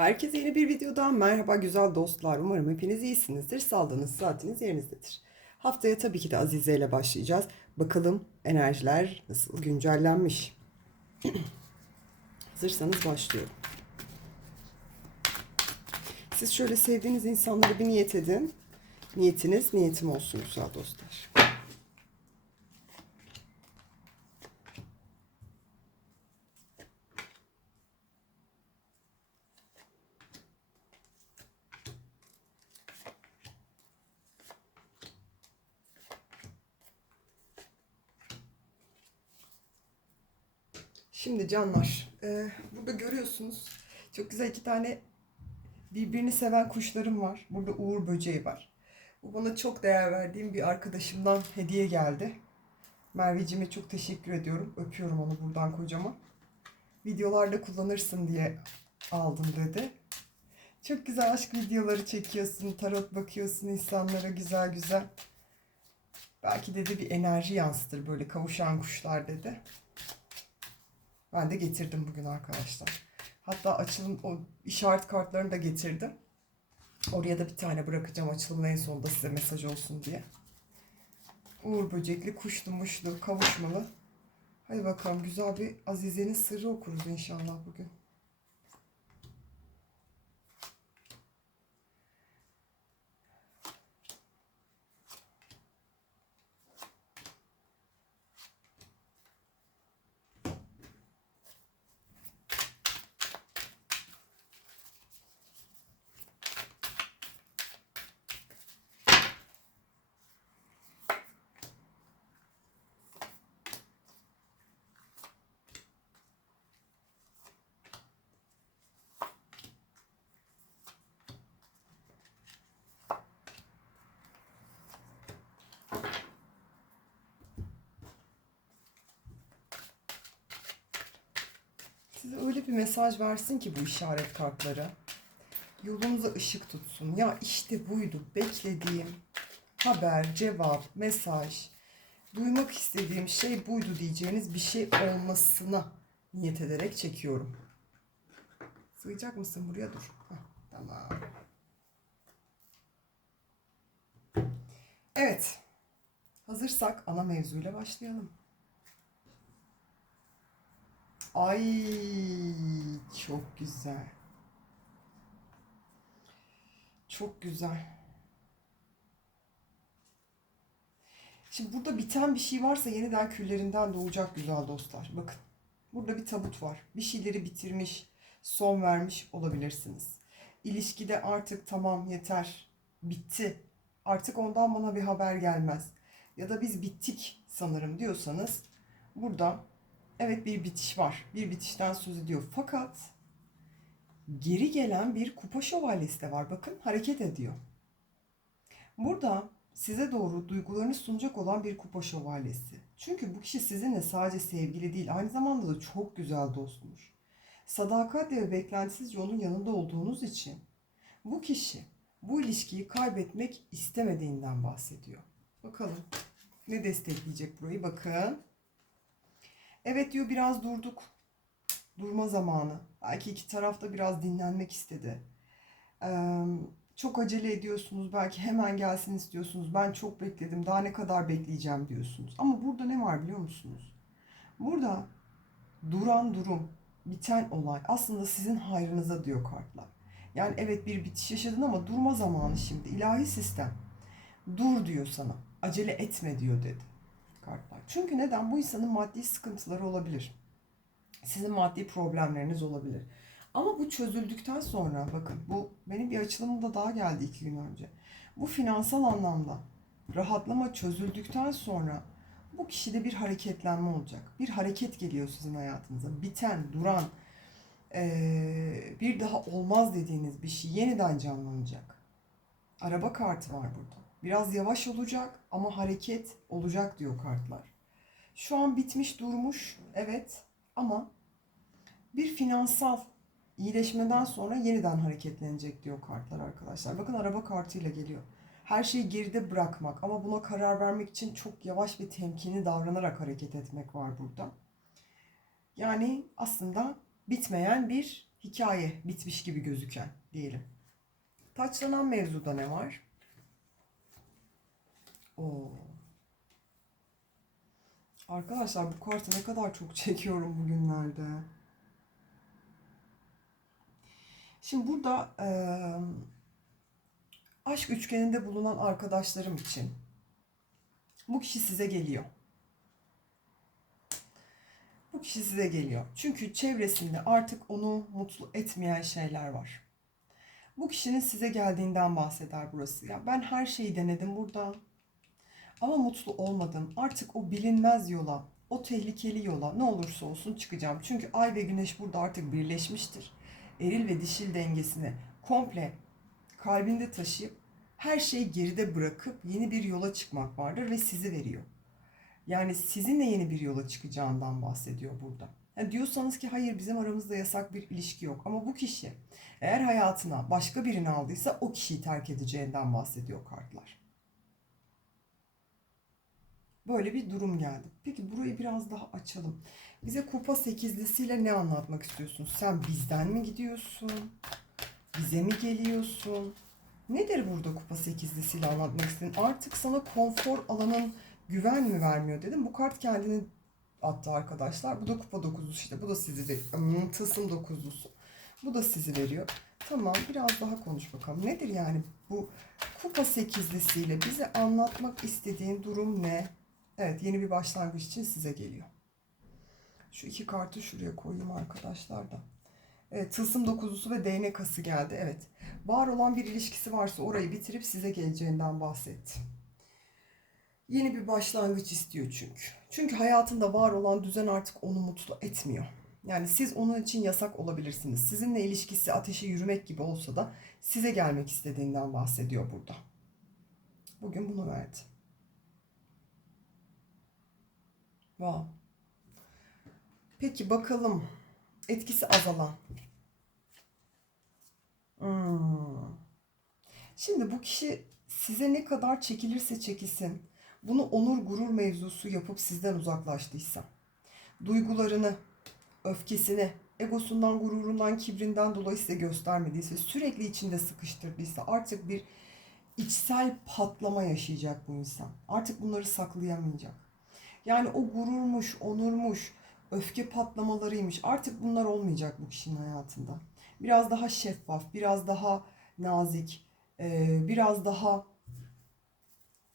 Herkese yeni bir videodan merhaba güzel dostlar. Umarım hepiniz iyisinizdir. Sağlığınız, saatiniz yerinizdedir. Haftaya tabii ki de Azize ile başlayacağız. Bakalım enerjiler nasıl güncellenmiş. Hazırsanız başlıyorum. Siz şöyle sevdiğiniz insanları bir niyet edin. Niyetiniz niyetim olsun güzel dostlar. Şimdi canlar, e, burada görüyorsunuz çok güzel iki tane birbirini seven kuşlarım var. Burada uğur böceği var. Bu bana çok değer verdiğim bir arkadaşımdan hediye geldi. Merveciğime çok teşekkür ediyorum. Öpüyorum onu buradan kocaman. Videolarda kullanırsın diye aldım dedi. Çok güzel aşk videoları çekiyorsun, tarot bakıyorsun insanlara güzel güzel. Belki dedi bir enerji yansıtır böyle kavuşan kuşlar dedi. Ben de getirdim bugün arkadaşlar. Hatta açılım o işaret kartlarını da getirdim. Oraya da bir tane bırakacağım açılımın en sonunda size mesaj olsun diye. Uğur böcekli, kuşlu, muşlu, kavuşmalı. Hadi bakalım güzel bir Azize'nin sırrı okuruz inşallah bugün. Size öyle bir mesaj versin ki bu işaret kartları. Yolunuza ışık tutsun. Ya işte buydu beklediğim haber, cevap, mesaj. Duymak istediğim şey buydu diyeceğiniz bir şey olmasına niyet ederek çekiyorum. Sığacak mısın buraya dur. Heh, tamam. Evet. Hazırsak ana mevzuyla başlayalım. Ay çok güzel. Çok güzel. Şimdi burada biten bir şey varsa yeniden küllerinden doğacak güzel dostlar. Bakın. Burada bir tabut var. Bir şeyleri bitirmiş, son vermiş olabilirsiniz. İlişkide artık tamam yeter, bitti. Artık ondan bana bir haber gelmez. Ya da biz bittik sanırım diyorsanız burada evet bir bitiş var. Bir bitişten söz ediyor. Fakat geri gelen bir kupa şövalyesi de var. Bakın hareket ediyor. Burada size doğru duygularını sunacak olan bir kupa şövalyesi. Çünkü bu kişi sizinle sadece sevgili değil, aynı zamanda da çok güzel dostmuş. Sadakatle ve beklentisizce onun yanında olduğunuz için bu kişi bu ilişkiyi kaybetmek istemediğinden bahsediyor. Bakalım ne destekleyecek burayı bakın. Evet diyor biraz durduk. Durma zamanı. Belki iki taraf da biraz dinlenmek istedi. Ee, çok acele ediyorsunuz. Belki hemen gelsin istiyorsunuz. Ben çok bekledim. Daha ne kadar bekleyeceğim diyorsunuz. Ama burada ne var biliyor musunuz? Burada duran durum, biten olay aslında sizin hayrınıza diyor kartlar. Yani evet bir bitiş yaşadın ama durma zamanı şimdi. İlahi sistem. Dur diyor sana. Acele etme diyor dedi. Çünkü neden? Bu insanın maddi sıkıntıları olabilir. Sizin maddi problemleriniz olabilir. Ama bu çözüldükten sonra bakın bu benim bir açılımda daha geldi iki gün önce. Bu finansal anlamda rahatlama çözüldükten sonra bu kişide bir hareketlenme olacak. Bir hareket geliyor sizin hayatınıza. Biten, duran, bir daha olmaz dediğiniz bir şey yeniden canlanacak. Araba kartı var burada. Biraz yavaş olacak ama hareket olacak diyor kartlar. Şu an bitmiş durmuş evet ama bir finansal iyileşmeden sonra yeniden hareketlenecek diyor kartlar arkadaşlar. Bakın araba kartıyla geliyor. Her şeyi geride bırakmak ama buna karar vermek için çok yavaş ve temkinli davranarak hareket etmek var burada. Yani aslında bitmeyen bir hikaye bitmiş gibi gözüken diyelim. Taçlanan mevzuda ne var? Oo. Arkadaşlar bu kartı ne kadar çok çekiyorum bugünlerde. Şimdi burada eee, aşk üçgeninde bulunan arkadaşlarım için bu kişi size geliyor. Bu kişi size geliyor. Çünkü çevresinde artık onu mutlu etmeyen şeyler var. Bu kişinin size geldiğinden bahseder burası. Ya ben her şeyi denedim burada. Ama mutlu olmadım. Artık o bilinmez yola, o tehlikeli yola ne olursa olsun çıkacağım. Çünkü ay ve güneş burada artık birleşmiştir. Eril ve dişil dengesini komple kalbinde taşıyıp her şeyi geride bırakıp yeni bir yola çıkmak vardır ve sizi veriyor. Yani sizinle yeni bir yola çıkacağından bahsediyor burada. Yani diyorsanız ki hayır bizim aramızda yasak bir ilişki yok. Ama bu kişi eğer hayatına başka birini aldıysa o kişiyi terk edeceğinden bahsediyor kartlar. Böyle bir durum geldi. Peki burayı biraz daha açalım. Bize kupa sekizlisiyle ne anlatmak istiyorsun? Sen bizden mi gidiyorsun? Bize mi geliyorsun? Nedir burada kupa sekizlisiyle anlatmak istediğin? Artık sana konfor alanın güven mi vermiyor dedim. Bu kart kendini attı arkadaşlar. Bu da kupa dokuzlusu işte. Bu da sizi de hmm, tılsım dokuzlusu. Bu da sizi veriyor. Tamam biraz daha konuş bakalım. Nedir yani bu kupa sekizlisiyle bize anlatmak istediğin durum ne? Evet yeni bir başlangıç için size geliyor. Şu iki kartı şuraya koyayım arkadaşlar da. Evet, tılsım dokuzlusu ve değnek kası geldi. Evet. Var olan bir ilişkisi varsa orayı bitirip size geleceğinden bahsetti. Yeni bir başlangıç istiyor çünkü. Çünkü hayatında var olan düzen artık onu mutlu etmiyor. Yani siz onun için yasak olabilirsiniz. Sizinle ilişkisi ateşe yürümek gibi olsa da size gelmek istediğinden bahsediyor burada. Bugün bunu verdi. Wow. Peki bakalım. Etkisi azalan. Hmm. Şimdi bu kişi size ne kadar çekilirse çekilsin, bunu onur gurur mevzusu yapıp sizden uzaklaştıysa, duygularını, öfkesini, egosundan, gururundan, kibrinden dolayı size göstermediyse, sürekli içinde sıkıştırdıysa artık bir içsel patlama yaşayacak bu insan. Artık bunları saklayamayacak. Yani o gururmuş, onurmuş, öfke patlamalarıymış. Artık bunlar olmayacak bu kişinin hayatında. Biraz daha şeffaf, biraz daha nazik, e, biraz daha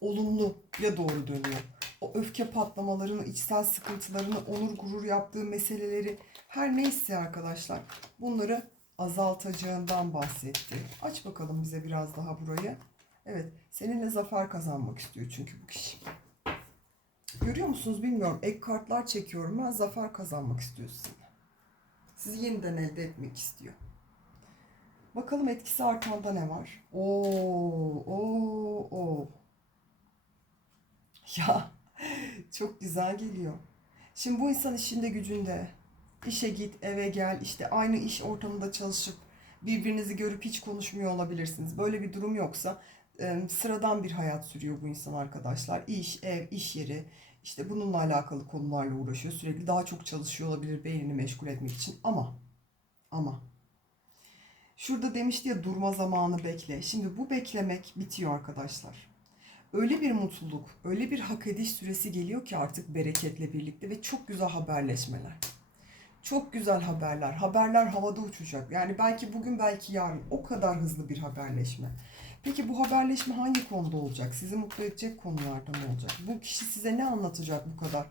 olumluya doğru dönüyor. O öfke patlamalarını, içsel sıkıntılarını, onur gurur yaptığı meseleleri her neyse arkadaşlar bunları azaltacağından bahsetti. Aç bakalım bize biraz daha burayı. Evet, seninle zafer kazanmak istiyor çünkü bu kişi. Görüyor musunuz bilmiyorum. Ek kartlar çekiyorum ben. Zafer kazanmak istiyor sizinle. Sizi yeniden elde etmek istiyor. Bakalım etkisi arkanda ne var? Oo, oo, oo. Ya çok güzel geliyor. Şimdi bu insan işinde gücünde. İşe git, eve gel, işte aynı iş ortamında çalışıp birbirinizi görüp hiç konuşmuyor olabilirsiniz. Böyle bir durum yoksa sıradan bir hayat sürüyor bu insan arkadaşlar. İş, ev, iş yeri, işte bununla alakalı konularla uğraşıyor. Sürekli daha çok çalışıyor olabilir beynini meşgul etmek için ama ama şurada demişti ya durma zamanı bekle. Şimdi bu beklemek bitiyor arkadaşlar. Öyle bir mutluluk, öyle bir hak ediş süresi geliyor ki artık bereketle birlikte ve çok güzel haberleşmeler. Çok güzel haberler. Haberler havada uçacak. Yani belki bugün belki yarın o kadar hızlı bir haberleşme. Peki bu haberleşme hangi konuda olacak? Sizi mutlu edecek konularda mı olacak? Bu kişi size ne anlatacak bu kadar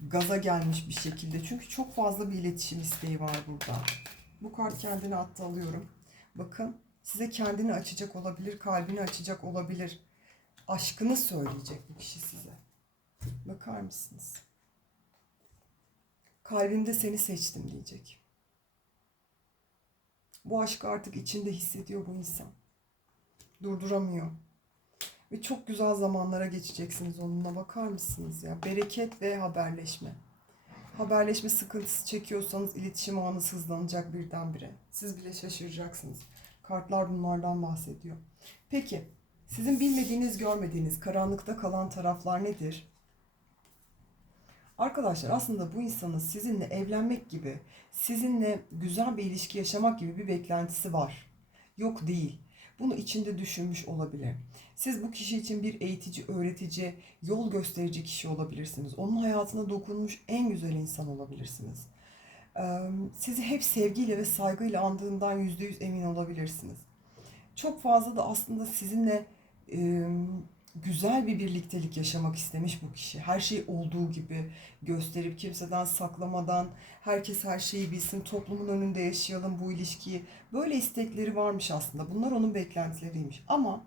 gaza gelmiş bir şekilde? Çünkü çok fazla bir iletişim isteği var burada. Bu kart kendini attı alıyorum. Bakın size kendini açacak olabilir, kalbini açacak olabilir. Aşkını söyleyecek bu kişi size. Bakar mısınız? Kalbimde seni seçtim diyecek. Bu aşkı artık içinde hissediyor bu insan durduramıyor. Ve çok güzel zamanlara geçeceksiniz onunla bakar mısınız ya? Bereket ve haberleşme. Haberleşme sıkıntısı çekiyorsanız iletişim ağınız hızlanacak birdenbire. Siz bile şaşıracaksınız. Kartlar bunlardan bahsediyor. Peki sizin bilmediğiniz, görmediğiniz karanlıkta kalan taraflar nedir? Arkadaşlar aslında bu insanın sizinle evlenmek gibi, sizinle güzel bir ilişki yaşamak gibi bir beklentisi var. Yok değil. Bunu içinde düşünmüş olabilir. Siz bu kişi için bir eğitici, öğretici, yol gösterici kişi olabilirsiniz. Onun hayatına dokunmuş en güzel insan olabilirsiniz. Sizi hep sevgiyle ve saygıyla andığından yüzde yüz emin olabilirsiniz. Çok fazla da aslında sizinle güzel bir birliktelik yaşamak istemiş bu kişi. Her şey olduğu gibi gösterip kimseden saklamadan, herkes her şeyi bilsin, toplumun önünde yaşayalım bu ilişkiyi. Böyle istekleri varmış aslında. Bunlar onun beklentileriymiş. Ama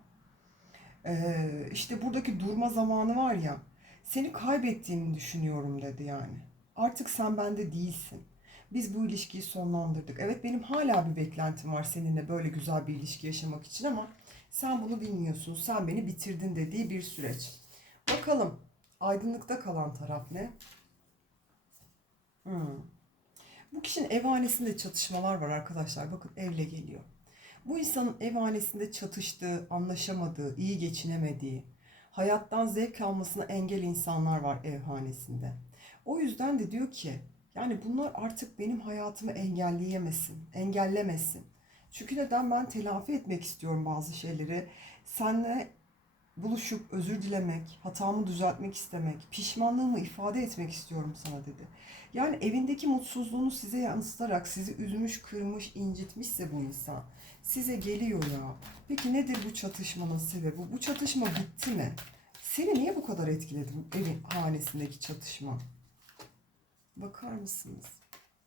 e, işte buradaki durma zamanı var ya, seni kaybettiğimi düşünüyorum dedi yani. Artık sen bende değilsin. Biz bu ilişkiyi sonlandırdık. Evet benim hala bir beklentim var seninle böyle güzel bir ilişki yaşamak için ama sen bunu bilmiyorsun. Sen beni bitirdin dediği bir süreç. Bakalım aydınlıkta kalan taraf ne? Hmm. Bu kişinin ev hanesinde çatışmalar var arkadaşlar. Bakın evle geliyor. Bu insanın ev hanesinde çatıştığı, anlaşamadığı, iyi geçinemediği, hayattan zevk almasına engel insanlar var ev hanesinde. O yüzden de diyor ki yani bunlar artık benim hayatımı engelleyemesin, engellemesin. Çünkü neden ben telafi etmek istiyorum bazı şeyleri. Seninle buluşup özür dilemek, hatamı düzeltmek istemek, pişmanlığımı ifade etmek istiyorum sana dedi. Yani evindeki mutsuzluğunu size yansıtarak sizi üzmüş, kırmış, incitmişse bu insan size geliyor ya. Peki nedir bu çatışmanın sebebi? Bu çatışma bitti mi? Seni niye bu kadar etkiledi evin hanesindeki çatışma? Bakar mısınız?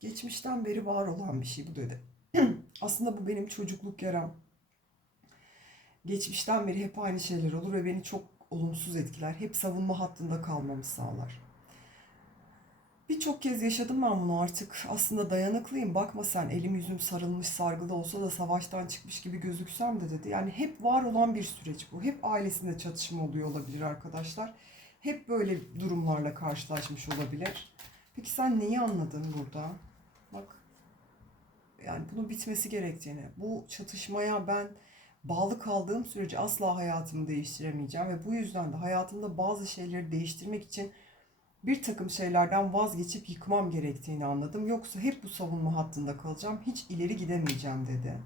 Geçmişten beri var olan bir şey bu dedi. Aslında bu benim çocukluk yaram. Geçmişten beri hep aynı şeyler olur ve beni çok olumsuz etkiler. Hep savunma hattında kalmamı sağlar. Birçok kez yaşadım ben bunu artık. Aslında dayanıklıyım. Bakma sen elim yüzüm sarılmış sargılı olsa da savaştan çıkmış gibi gözüksem de dedi. Yani hep var olan bir süreç bu. Hep ailesinde çatışma oluyor olabilir arkadaşlar. Hep böyle durumlarla karşılaşmış olabilir. Peki sen neyi anladın burada? Bak yani bunun bitmesi gerektiğini, bu çatışmaya ben bağlı kaldığım sürece asla hayatımı değiştiremeyeceğim ve bu yüzden de hayatımda bazı şeyleri değiştirmek için bir takım şeylerden vazgeçip yıkmam gerektiğini anladım. Yoksa hep bu savunma hattında kalacağım, hiç ileri gidemeyeceğim dedi.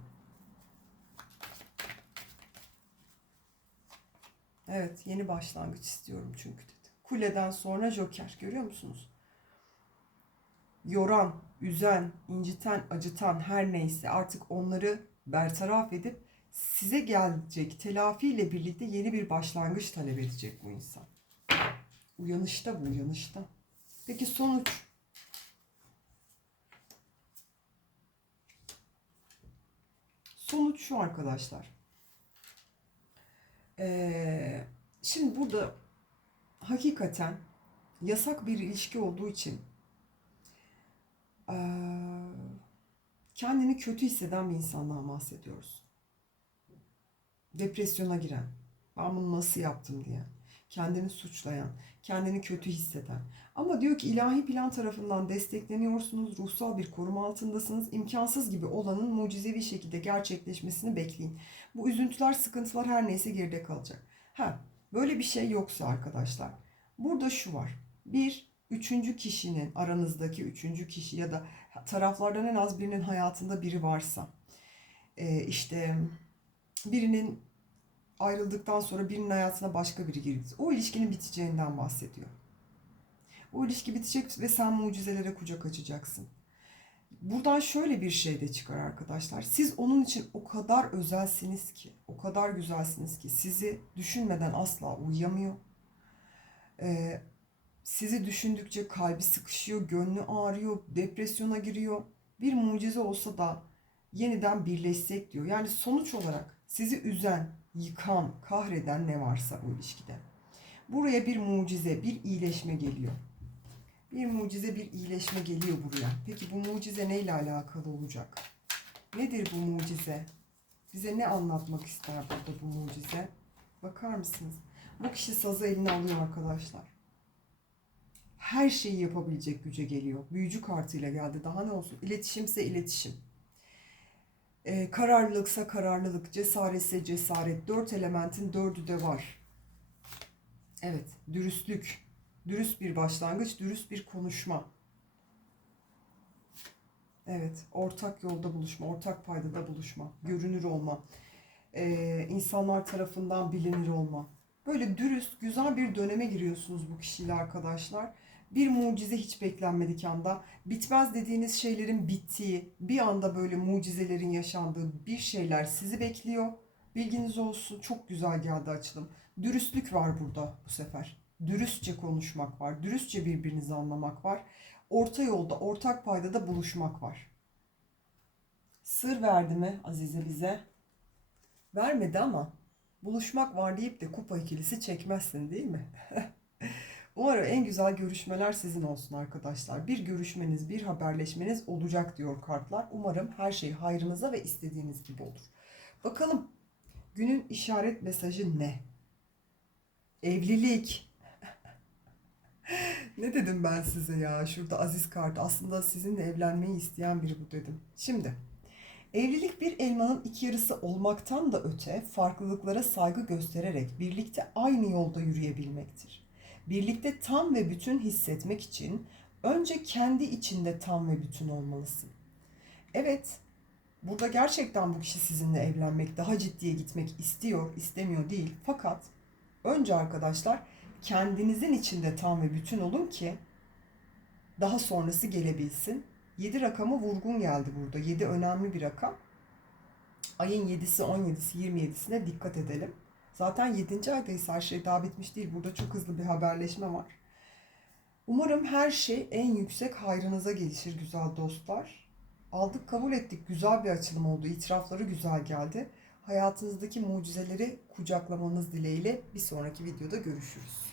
Evet, yeni başlangıç istiyorum çünkü dedi. Kuleden sonra Joker, görüyor musunuz? yoran, üzen, inciten, acıtan her neyse artık onları bertaraf edip size gelecek telafiyle birlikte yeni bir başlangıç talep edecek bu insan. Uyanışta bu, uyanışta. Peki sonuç? Sonuç şu arkadaşlar. Ee, şimdi burada hakikaten yasak bir ilişki olduğu için kendini kötü hisseden bir insandan bahsediyoruz. Depresyona giren, ben bunu nasıl yaptım diye, kendini suçlayan, kendini kötü hisseden. Ama diyor ki ilahi plan tarafından destekleniyorsunuz, ruhsal bir koruma altındasınız, imkansız gibi olanın mucizevi şekilde gerçekleşmesini bekleyin. Bu üzüntüler, sıkıntılar her neyse geride kalacak. Ha, böyle bir şey yoksa arkadaşlar, burada şu var. Bir, üçüncü kişinin aranızdaki üçüncü kişi ya da taraflardan en az birinin hayatında biri varsa e, işte birinin ayrıldıktan sonra birinin hayatına başka biri girdi. O ilişkinin biteceğinden bahsediyor. O ilişki bitecek ve sen mucizelere kucak açacaksın. Buradan şöyle bir şey de çıkar arkadaşlar. Siz onun için o kadar özelsiniz ki, o kadar güzelsiniz ki sizi düşünmeden asla uyuyamıyor. Ee, sizi düşündükçe kalbi sıkışıyor, gönlü ağrıyor, depresyona giriyor. Bir mucize olsa da yeniden birleşsek diyor. Yani sonuç olarak sizi üzen, yıkan, kahreden ne varsa bu ilişkide. Buraya bir mucize, bir iyileşme geliyor. Bir mucize, bir iyileşme geliyor buraya. Peki bu mucize neyle alakalı olacak? Nedir bu mucize? Bize ne anlatmak ister burada bu mucize? Bakar mısınız? Bu kişi sazı eline alıyor arkadaşlar her şeyi yapabilecek güce geliyor. Büyücü kartıyla geldi. Daha ne olsun? İletişimse iletişim. Ee, kararlılıksa kararlılık, cesaretse cesaret. Dört elementin dördü de var. Evet, dürüstlük. Dürüst bir başlangıç, dürüst bir konuşma. Evet, ortak yolda buluşma, ortak paydada buluşma, görünür olma, ee, insanlar tarafından bilinir olma. Böyle dürüst, güzel bir döneme giriyorsunuz bu kişiyle arkadaşlar. Bir mucize hiç beklenmedik anda, bitmez dediğiniz şeylerin bittiği, bir anda böyle mucizelerin yaşandığı bir şeyler sizi bekliyor. Bilginiz olsun, çok güzel geldi açılım. Dürüstlük var burada bu sefer. Dürüstçe konuşmak var, dürüstçe birbirinizi anlamak var. Orta yolda, ortak paydada buluşmak var. Sır verdi mi Azize bize? Vermedi ama buluşmak var deyip de kupa ikilisi çekmezsin değil mi? Umarım en güzel görüşmeler sizin olsun arkadaşlar. Bir görüşmeniz, bir haberleşmeniz olacak diyor kartlar. Umarım her şey hayrınıza ve istediğiniz gibi olur. Bakalım günün işaret mesajı ne? Evlilik. ne dedim ben size ya? Şurada Aziz kart. Aslında sizinle evlenmeyi isteyen biri bu dedim. Şimdi Evlilik bir elmanın iki yarısı olmaktan da öte farklılıklara saygı göstererek birlikte aynı yolda yürüyebilmektir. Birlikte tam ve bütün hissetmek için önce kendi içinde tam ve bütün olmalısın. Evet, burada gerçekten bu kişi sizinle evlenmek, daha ciddiye gitmek istiyor, istemiyor değil. Fakat önce arkadaşlar kendinizin içinde tam ve bütün olun ki daha sonrası gelebilsin. 7 rakamı vurgun geldi burada. 7 önemli bir rakam. Ayın 7'si, 17'si, 27'sine dikkat edelim. Zaten 7. aydayız. Her şey daha bitmiş değil. Burada çok hızlı bir haberleşme var. Umarım her şey en yüksek hayrınıza gelişir güzel dostlar. Aldık kabul ettik. Güzel bir açılım oldu. İtirafları güzel geldi. Hayatınızdaki mucizeleri kucaklamanız dileğiyle bir sonraki videoda görüşürüz.